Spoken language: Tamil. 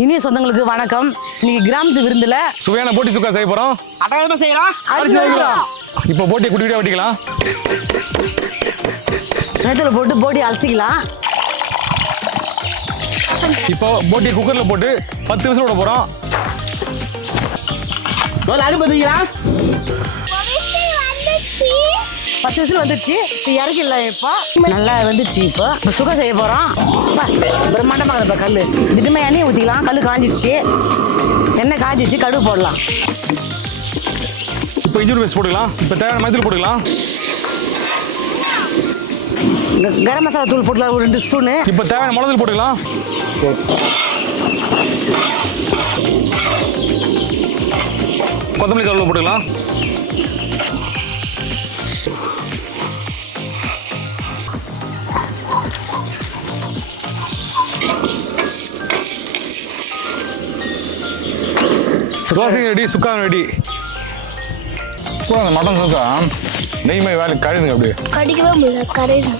இனிய சொந்தங்களுக்கு வணக்கம். இன்னைக்கு கிராமத்து விருந்துல சுவையான போட்டி சுக்கா செய்ய போறோம். அட்டகாசமா செய்யலாம். இப்போ போட்டி குட்டி குட்டியா வெட்டிக்கலாம். கிணத்துல போட்டு போட்டி அலசிக்கலாம். இப்போ போட்டி குக்கர்ல போட்டு 10 விசில் விட போறோம். அடுப்பு வச்சுக்கலாம். 10 விசில் வந்துருச்சு. இப்போ இறக்கிடலாம். இப்போ நல்லா வந்துருச்சு. இப்போ சுகா செய்ய போறோம். பிரம்மாண்டமாக இருப்ப கல் திடமே எண்ணெய் ஊற்றிக்கலாம். கல் காஞ்சிடுச்சு. எண்ணெய் காஞ்சிடுச்சு. கடுகு போடலாம். இப்போ இஞ்சி பேஸ்ட் போட்டுக்கலாம். இப்போ தேவையான மஞ்சள் போட்டுக்கலாம். கரம் மசாலா தூள் போட்டுக்கலாம் ஒரு 2 ஸ்பூனு. இப்போ தேவையான மிளகு போட்டுக்கலாம். கொத்தமல்லி கருவேப்பிலை போட்டுக்கலாம். சுகாசிங் ரெடி, சுக்கா ரெடி. அந்த மட்டன் சுக்கா நெய் மாதிரி வேலை கழுதுங்க அப்படியே கடிக்கவே முடியல கரையுது.